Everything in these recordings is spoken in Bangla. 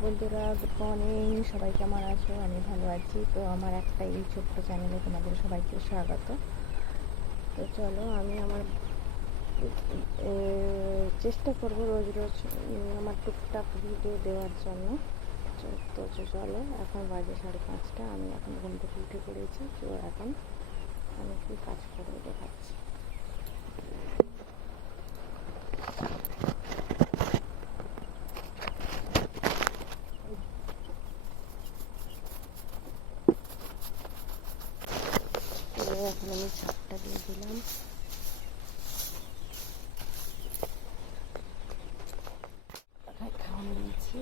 বন্ধুরা, গুড মর্নিং। সবাই কেমন আছো? আমি ভালো আছি। তো আমার একটা এই ছোট্ট চ্যানেলে তোমাদের সবাইকে স্বাগত। তো চলো, আমি আমার চেষ্টা করব রোজ রোজ আমার টুকটাক ভিডিও দেওয়ার জন্য। তো চলো, এখন বাজে 5:30। আমি এখন ঘুম থেকে উঠে পড়েছি। তো এখন আমি কী কাজ করবো দেখাচ্ছি। এখন আমি ছাদটা দিয়ে দিলাম। খাওয়ানো দিয়েছি।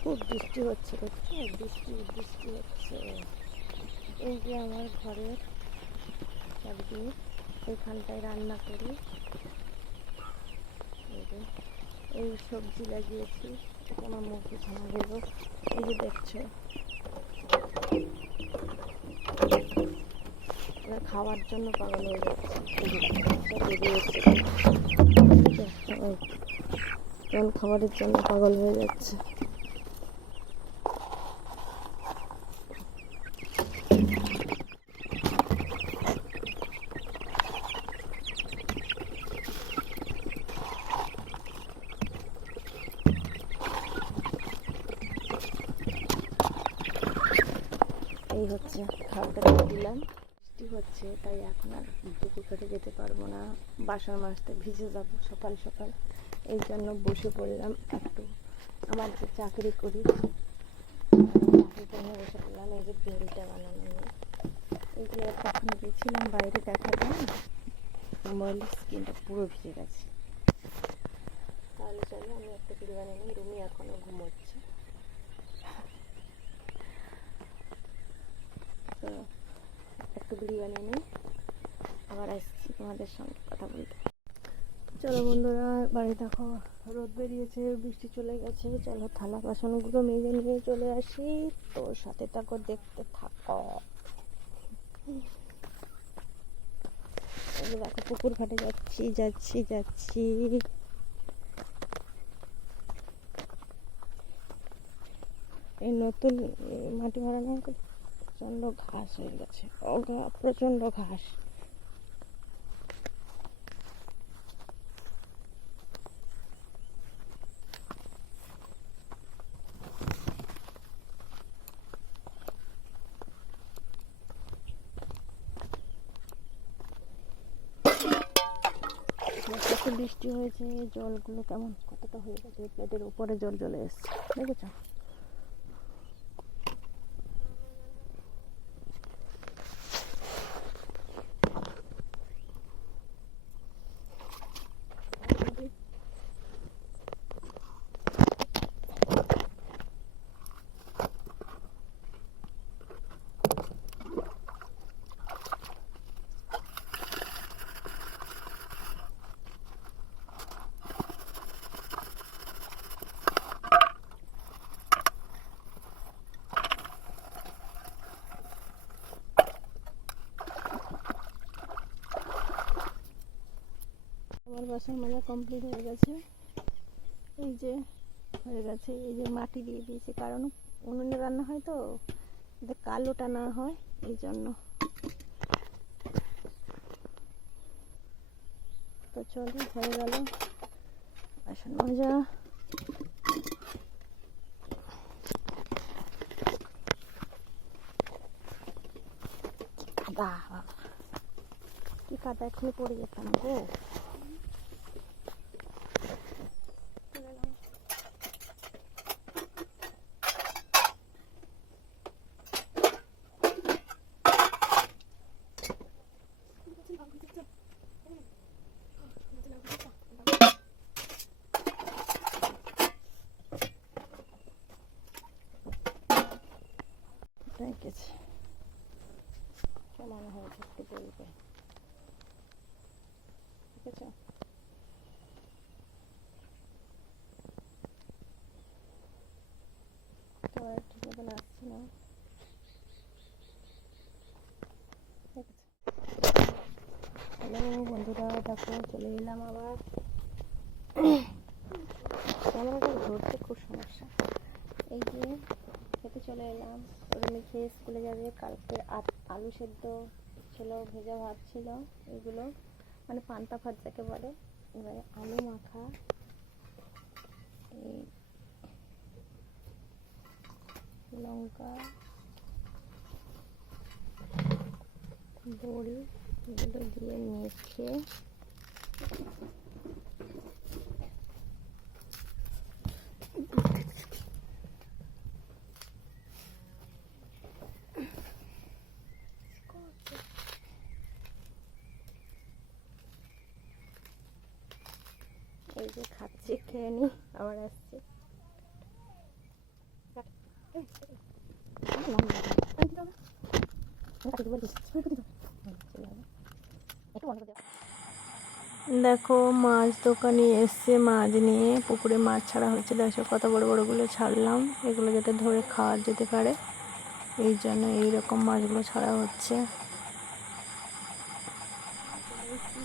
খুব বৃষ্টি হচ্ছে, দেখছো? বৃষ্টি বৃষ্টি হচ্ছে। এই যে আমার ঘরের চারদিকে এইখানটায় রান্না করি। এই সবজি লাগিয়েছি, আমার মুরগি ছানাগুলো এই যে দেখছো, ওরা খাওয়ার জন্য পাগল হয়ে যাচ্ছে। জল খাবারের জন্য পাগল হয়ে যাচ্ছে। এই হচ্ছে খাবারটা দিয়ে দিলাম। বৃষ্টি হচ্ছে তাই এখন আর পুকুর ঘাটে যেতে পারবো না, বাসন মাজতে ভিজে যাব সকাল সকাল। এই জন্য বসে পড়লাম একটু, আমার যে চাকরি করি চাকরিটা নিয়ে বসে পড়লাম। এই যে বেলটা বানানো নিয়ে, এইগুলো তখন গেছিলাম বাইরে দেখাতে, মোবাইলের স্ক্রিনটা পুরো ভিজে গেছে। তাহলে চলো আমি একটা বিল বানিয়ে নিই। রুমি এখনও ঘুমোচ্ছে। তো একটু বিড়ি বানিয়ে নিই, আবার আসছি তোমাদের সঙ্গে কথা বলতে। চলো বন্ধুরা, বাড়ি দেখো রোদ বেরিয়েছে, বৃষ্টি চলে গেছে। চলো থালা বাসনগুলো মেজে নিয়ে চলে আসি। তো সাথে থাকো, দেখতে থাকো। দেখো পুকুর ঘাটে যাচ্ছি যাচ্ছি যাচ্ছি। এই নতুন মাটি ভরা না, প্রচণ্ড ঘাস হয়ে গেছে, প্রচণ্ড ঘাস। কত বৃষ্টি হয়েছে, জলগুলো কেমন কতটা হয়ে গেছে, প্লেটের উপরে জল চলে এসছে, দেখেছ? আমার বাসন মাজা কমপ্লিট হয়ে গেছে। এই যে হয়ে গেছে, এই যে মাটি দিয়ে দিয়েছি, কারণ উনুনে রান্না হয় তো কালোটা না হয়, এই জন্য। তো চলো, হয়ে গেল বাসন মাজা। কাদা, কি কাদা, এখনই পড়ে যেতাম গো। রেখেছি কেমন হয়েছে একটু বলবে, ঠিক আছে? তোমার ঠিক মতন আসছে না, ঠিক আছে? হ্যালো বন্ধুরা, দেখো চলে এলাম আবার। ক্যামেরাটা ধরতে খুব সমস্যা। এই যে খেতে চলে এলাম। রুমি খেয়ে স্কুলে যাবে। কালকে আলু সেদ্ধ ছিল, ভেজা ভাত ছিল, এগুলো মানে পান্তা ভাত যাকে বলে। এবারে আলু মাখা, এই লঙ্কা, বড়ি, এগুলো দিয়ে মেখে এই যে খাচ্ছি, খেয়ে নি, আবার আসছে। দেখো মাছ দোকানে এসছে, মাছ নিয়ে পুকুরে মাছ ছাড়া হচ্ছে। দেখো কত বড় বড়গুলো ছাড়লাম, এগুলো যাতে ধরে খাওয়া যেতে পারে, এই জন্য এইরকম মাছগুলো ছাড়া হচ্ছে।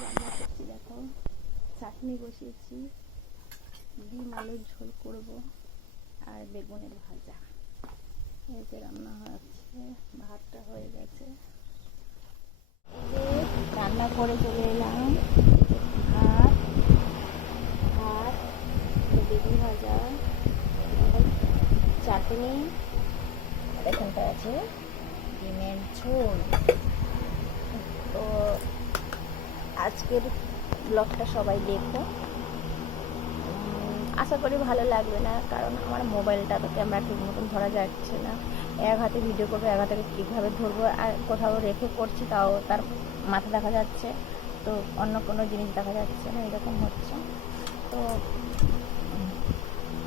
রান্না করছি, দেখো চাটনি বসিয়েছি, ডিম আলুর ঝোল করব আর বেগুনের ভাজা। এই যে রান্না হচ্ছে, ভাতটা হয়ে গেছে। রান্না করে চলে এলাম। ভাত, ভাত, বেগুন ভাজা, চাটনি, আর এখানটা আছে ডিমের ঝোল। তো আজকের ব্লগটা সবাই দেখো, আশা করি ভালো লাগবে না, কারণ আমার মোবাইলটা তো ক্যামেরা ঠিক মতন ধরা যাচ্ছে না। এক হাতে ভিডিও করবো, এক হাতে কীভাবে ধরবো, আর কোথাও রেখে করছি তাও তার মাথা দেখা যাচ্ছে, তো অন্য কোনো জিনিস দেখা যাচ্ছে না, এরকম হচ্ছে। তো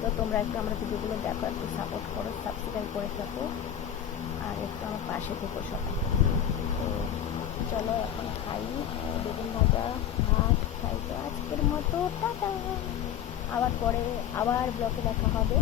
তো তোমরা একটু আমার ভিডিওগুলো দেখো, একটু সাপোর্ট করো, সাবস্ক্রাইব করে থাকো, আর একটু আমার পাশে থেকো সবাই। তো চলো এখন খাই, বেগুন ভাজা ভাত খাই। তো আজকের মতো টাটা, আবার পরে আবার ব্লগে দেখা হবে।